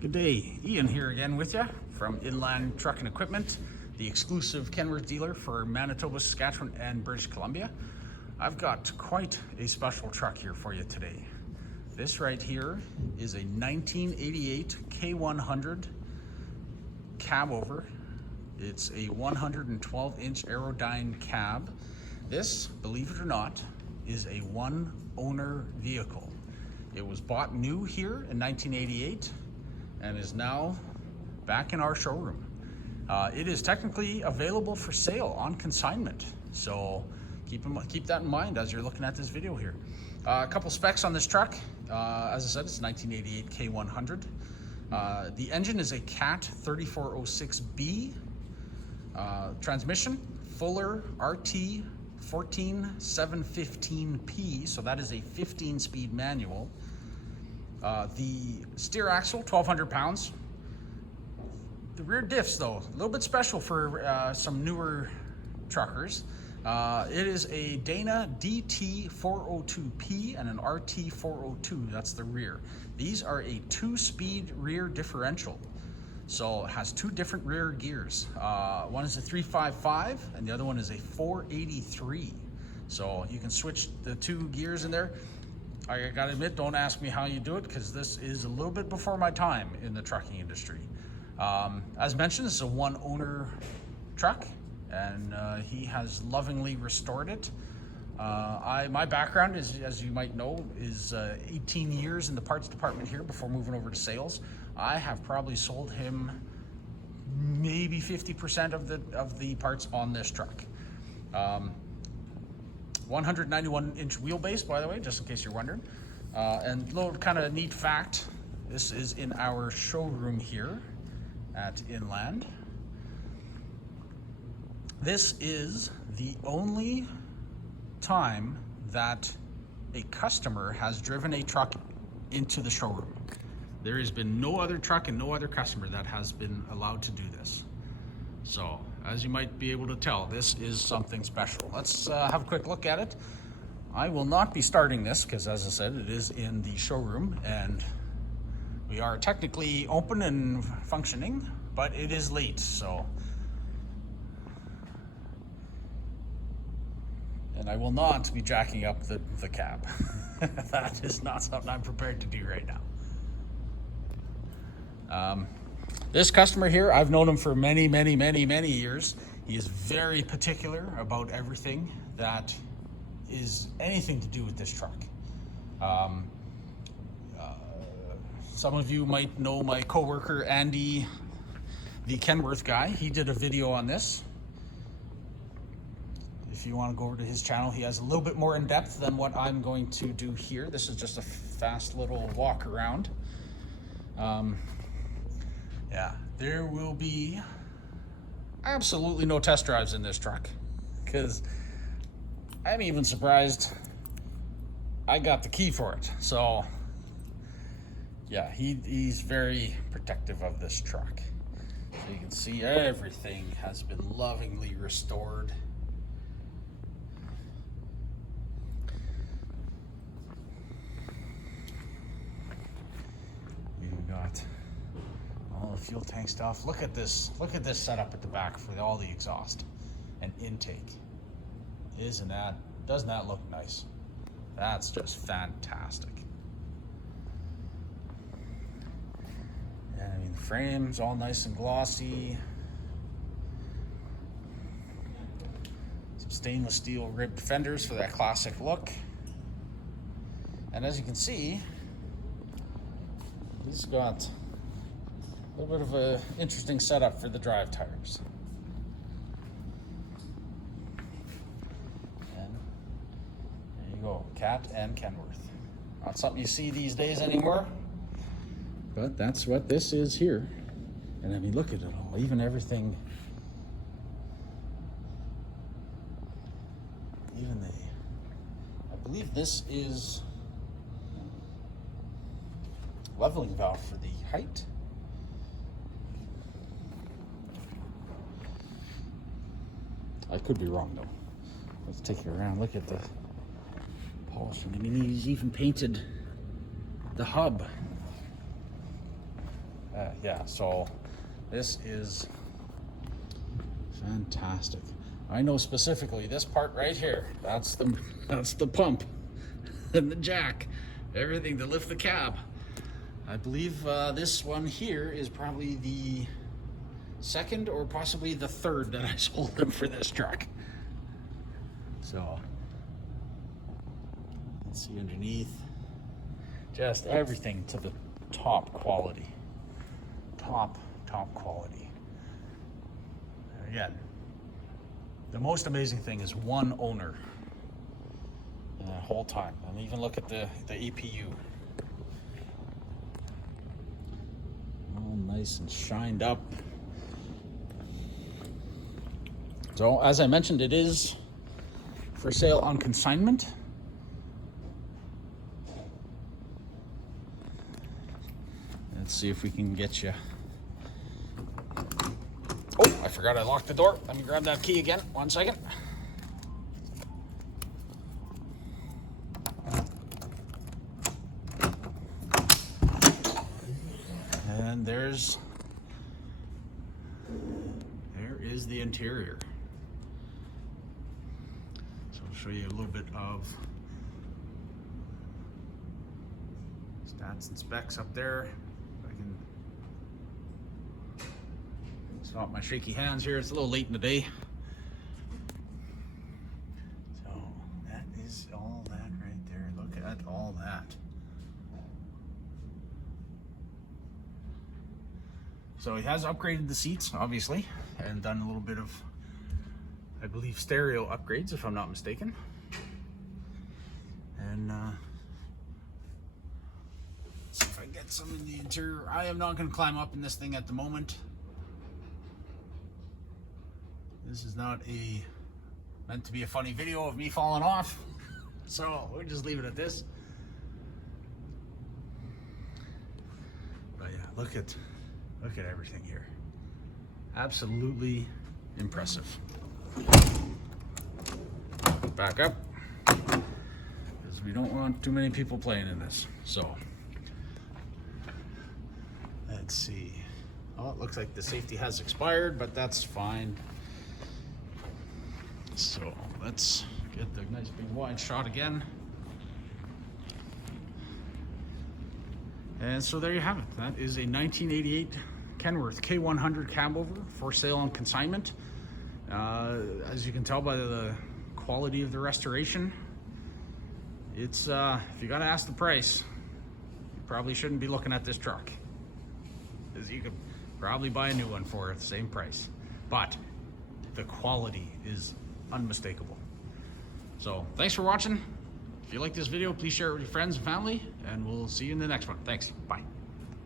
Good day, Ian here again with you from Inland Truck and Equipment, the exclusive Kenworth dealer for Manitoba, Saskatchewan and British Columbia. I've got quite a special truck here for you today. This right here is a 1988 K100 cab over. It's a 112-inch Aerodyne cab. This, believe it or not, is a one-owner vehicle. It was bought new here in 1988 and is now back in our showroom. It is technically available for sale on consignment, so keep that in mind as you're looking at this video here. A couple specs on this truck. As I said, it's 1988 K100. The engine is a CAT 3406B. Transmission, Fuller RT 14715P, so that is a 15-speed manual. The steer axle, 1,200 pounds. The rear diffs, though, a little bit special for some newer truckers. It is a Dana DT402P and an RT402, that's the rear. These are a 2-speed rear differential. So it has two different rear gears. One is a 355 and the other one is a 483. So you can switch the two gears in there. I gotta admit, don't ask me how you do it because this is a little bit before my time in the trucking industry. As mentioned, this is a one-owner truck and he has lovingly restored it. My background is, as you might know, is 18 years in the parts department here before moving over to sales. I have probably sold him maybe 50% of the parts on this truck. 191-inch wheelbase, by the way, just in case you're wondering. And little kind of neat fact, this is in our showroom here at Inland. This is the only time that a customer has driven a truck into the showroom. There has been no other truck and no other customer that has been allowed to do this. So, as you might be able to tell, this is something special. Let's have a quick look at it. I will not be starting this because, as I said, it is in the showroom and we are technically open and functioning, but it is late, so. And I will not be jacking up the cab. That is not something I'm prepared to do right now. This customer here, I've known him for many years. He is very particular about everything that is anything to do with this truck. Some of you might know my coworker Andy, the Kenworth guy. He did a video on this. If you want to go over to his channel, he has a little bit more in depth than what I'm going to do here. This is just a fast little walk around. Yeah, there will be absolutely no test drives in this truck because I'm even surprised I got the key for it. So yeah, he's very protective of this truck. So you can see everything has been lovingly restored. We've got all the fuel tank stuff. Look at this setup at the back for all the exhaust and intake. Doesn't that look nice? That's just fantastic. And I mean, the frame's all nice and glossy. Some stainless steel ribbed fenders for that classic look. And as you can see, this has got a little bit of an interesting setup for the drive tires. And there you go, CAT and Kenworth. Not something you see these days anymore, but that's what this is here. And I mean, look at it all, even everything. Even I believe this is leveling valve for the height. I could be wrong though. Let's take you around. Look at the polishing. I mean, he's even painted the hub Yeah, so this is fantastic. I know specifically this part right here. That's the pump and the jack, everything to lift the cab. I believe this one here is probably the second or possibly the third that I sold them for this truck. So let's see underneath, just everything to the top quality, top quality. Again, the most amazing thing is one owner the whole time. And even look at the EPU, all nice and shined up. So as I mentioned, it is for sale on consignment. Let's see if we can get you. Oh, I forgot I locked the door. Let me grab that key again. 1 second. And there is the interior. So I'll show you a little bit of stats and specs up there. If I can stop my shaky hands here. It's a little late in the day. So that is all that right there. Look at all that. So he has upgraded the seats, obviously, and done a little bit of, I believe, stereo upgrades, if I'm not mistaken. And let's see if I can get some in the interior. I am not going to climb up in this thing at the moment. This is not meant to be a funny video of me falling off, so we'll just leave it at this. But yeah, look at everything here. Absolutely impressive. Back up, because we don't want too many people playing in this. So let's see. Oh, it looks like the safety has expired, but that's fine. So let's get the nice big wide shot again. And so there you have it. That is a 1988 Kenworth K100 cab over for sale on consignment. As you can tell by the quality of the restoration, it's if you gotta ask the price, you probably shouldn't be looking at this truck, because you could probably buy a new one for the same price. But the quality is unmistakable. So thanks for watching. If you like this video, please share it with your friends and family, and we'll see you in the next one. Thanks. Bye.